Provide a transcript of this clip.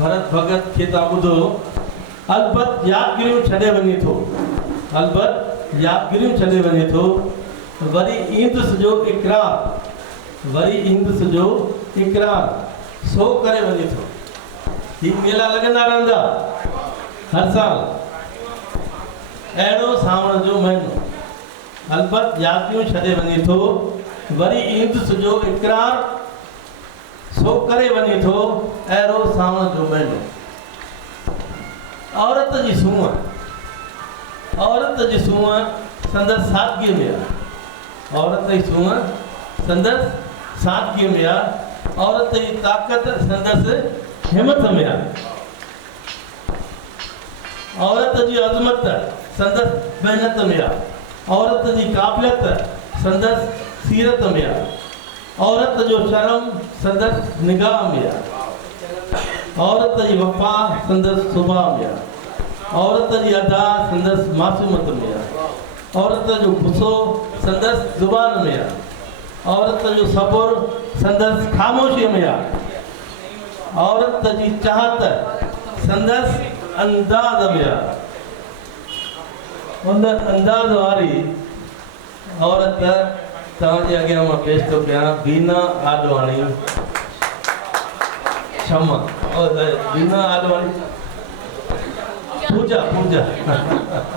भरत भगत खे तव्हां ॿुधो अलबत यादगिरियूं छॾे वञे थो, अलबत यादगिरियूं छॾे वञे थो, वरी ईंदुसि जो इक़रार, वरी ईंदुसि जो इक़रार सो करे वञे थो। ही मेला लॻंदा रहंदा हर साल, अहिड़ो सावण जो महीनो, अलबत यादगिरियूं छॾे वञे थो, वरी ईंदुसि जो इक़रार सो करे वञे थो, अहिड़ो सावण जो महीनो। औरत जी सूंहं, औरत जी सूंहं संदसि सादगीअ में आहे, औरत जी सूंहं संदसि सादगीअ में आहे, औरत जी ताक़त संदसि हिमत में आहे, औरत जी अज़मत संदसि महिनत में आहे, औरत जी क़ाबिलियत संदसि सीरत में आहे, औरत जो शर्म संदसि निगाह में आहे, औरत जी वफ़ा संदसि सुभाउ में आहे, औरत जी अदा संदसि मासूमत में आहे, औरत जो गुस्सो संदसि ज़ुबान में आहे, औरत जो सब्र संदसि ख़ामोशीअ में आहे, औरत जी चाहत संदसि अंदाज़ में आहे। उन अंदाज़ वारी औरत तव्हांजे अॻियां मां पेश थो कयां, बीना आडवाणी। क्षमा, बीना आडवाणी, पूजा पूजा